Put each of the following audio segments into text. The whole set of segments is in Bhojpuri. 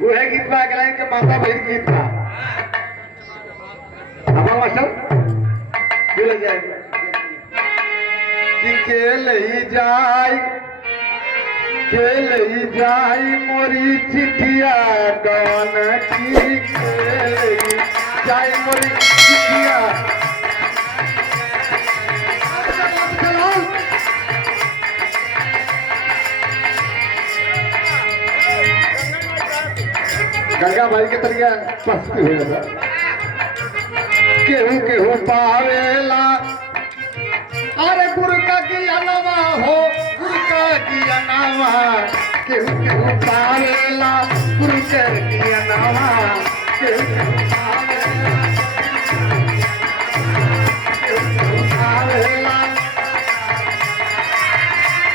वो है गीत बा गलाइन के माता भाई गीत बा हमारा मास्टर बोले जाए कि के लई जाई मोरी चिठिया डॉन की के लई जाई मोरी चिठिया गंगा भाई के तरीका स्पष्ट हो जाता केहू केहू पावेला अरे गुरु का गियानवा हो गुरु का गियानवा केहू केहू पावेला गुरु के गियानवा केहू केहू पावेला केहू केहू पावेला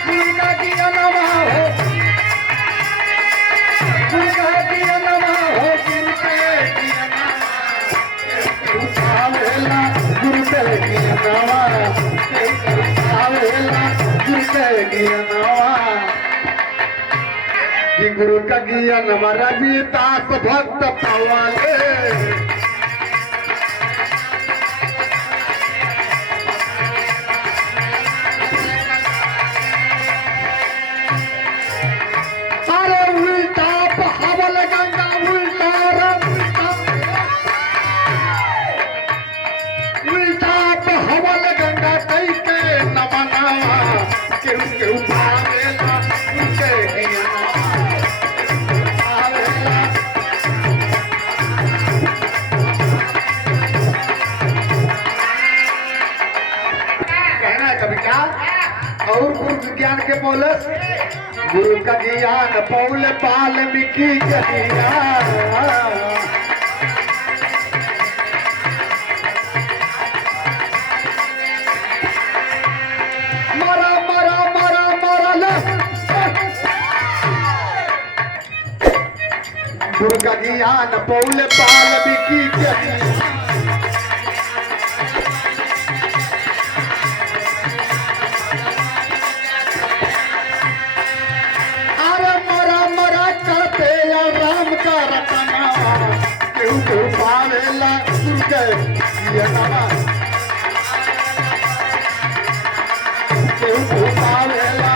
गुरु का गियानवा हो गुरु का गियानवा हो गुरु के गियानवा केहू पावेला गुरु के गियानवा कि गुरु का ज्ञान रविदास भक्त पवाले अरे उल्टा हवल गंगा उल्टा उल्टा हवल गंगा कई के नमनावा केहू केहू पावेला उनके कहना है कभी क्या और गुरु विज्ञान के बोलस गुरु का ज्ञान पौल वाल्मीकि ज्ञान गुरु का ज्ञान पौल वाल्मीकि अरे मरा मरा करते या राम का रतना केहू केहू पावेला गुरु के ज्ञानवा केहू केहू पावेला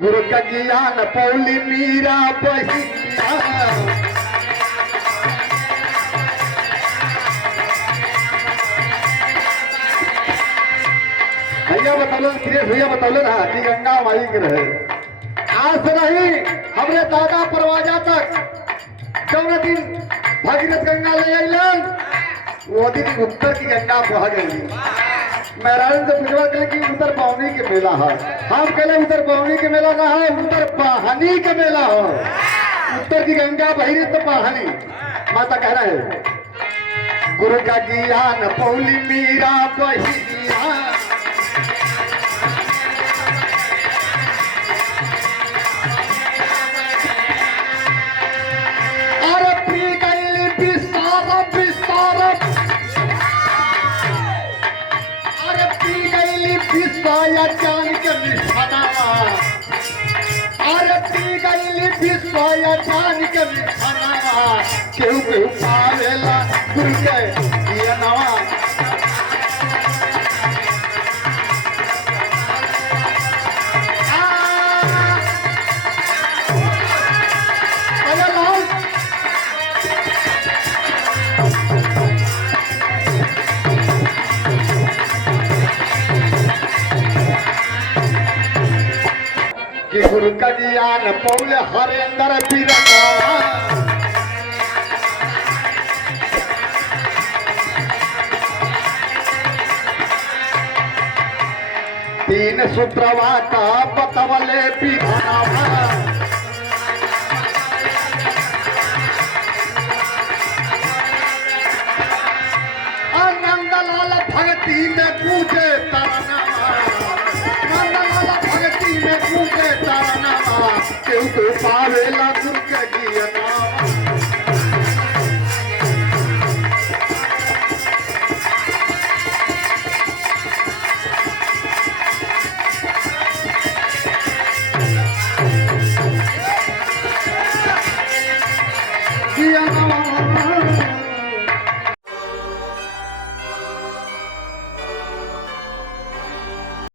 गुरु का ज्ञान पौली मीरा बहिया भैया बतौलन सुरेश भैया बतौलन है कि गंगा माई के रहे आज से नहीं हमने दादा परवाजा तक जौन दिन भगीरथ गंगा ले अलन वो दिन उत्तर की गंगा बह गई महाराज से पूछवा कहे कि उत्तर पावनी के मेला है हम कहले उत्तर पावनी के मेला ना है उत्तर पाहनी के मेला हो उत्तर की गंगा बही तो पाहनी माता कह रहा है गुरु का ज्ञान पौली मीरा बहिया अरे पी गई विस्तार विस्तार विश्वाया जान के मिठानावा अरे पी गई विश्वाया जान के मिठानावा केहू केहू पावेला गुरु के ज्ञानवा कि गुरु का ज्ञान पौल हरेंद्र बिरनावा तीन सूत्रवा का बतवले बिघनावा नंदलाल भक्ति में पूजे तारनावा नंदलाल भक्ति में पूजे तारनावा केहू केहू आवेला गुर के गियना गियना